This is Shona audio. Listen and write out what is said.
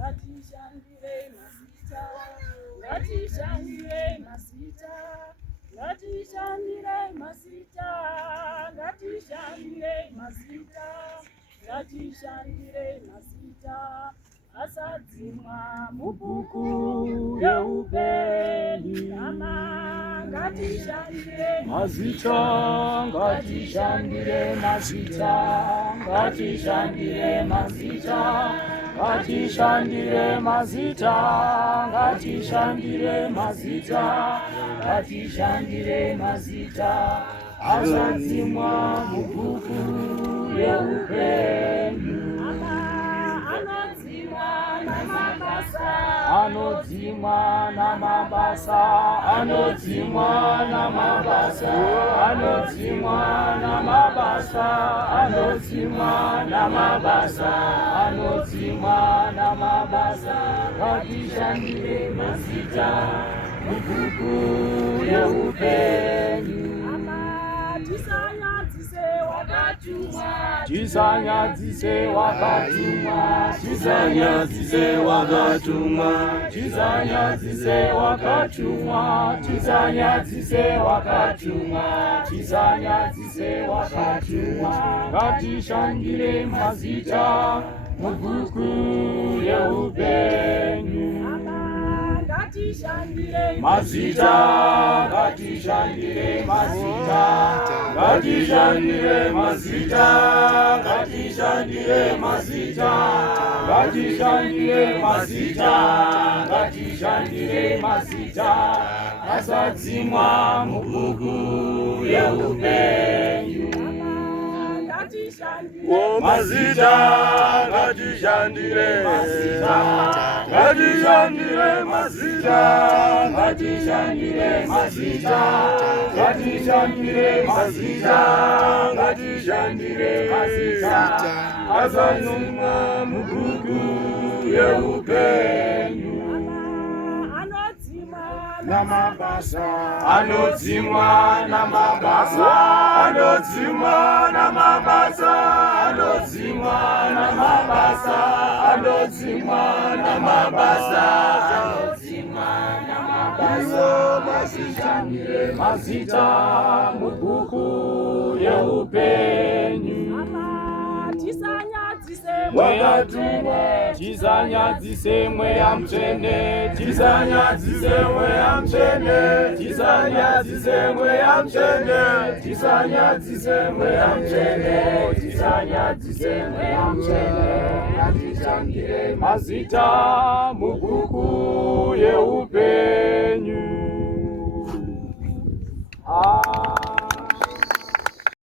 ngatishandire mazita, ngatishandire mazita, ngatishandire mazita, ngatishandire mazita, ngatishandire mazita, asadzimwa mubhuku yeupenyu. Ngatishandire mazita, ngatishandire mazita, ngatishandire mazita, ngatishandire mazita, ngatishandire mazita, ngatishandire mazita, asadzimwa mubhuku yeupenyu. Anodzimwa namabasa, anodzimwa namabasa, anodzimwa namabasa, anodzimwa namabasa, anodzimwa namabasa, ngatishandire mazita mubhuku yeupenyu. Tisanyadzise wakatumwa, tisanyadzise wakatumwa, tisanyadzise wakatumwa, tisanyadzise wakatumwa, tisanyadzise wakatumwa, ngatishandire mazita mubhuku yeupenyu. Mazita, ngatishandire mazita, ngatishandire mazita, ngatishandire mazita, ngatishandire mazita, ngatishandire mazita, asadzimwa mubhuku yeupenyu. Mazita, ngatishandire mazita, ngatishandire mazita, ngatishandire mazita, ngatishandire mazita, ngatishandire mazita, asadzimwa mubhuku yeupenyu. Namabasa, anodzimwa namabasa, anodzimwa namabasa, anodzimwa namabasa, anodzimwa namabasa, anodzimwa namabasa, ngatishandire mazita mubhuku yeupenyu. Tisanyadzise mweya mutsvene, tisanyadzise mweya mutsvene, tisanyadzise mweya mutsvene, tisanyadzise mweya mutsvene, tisanyadzise mweya mutsvene, ngatishandire mazita mubhuku yeupenyu.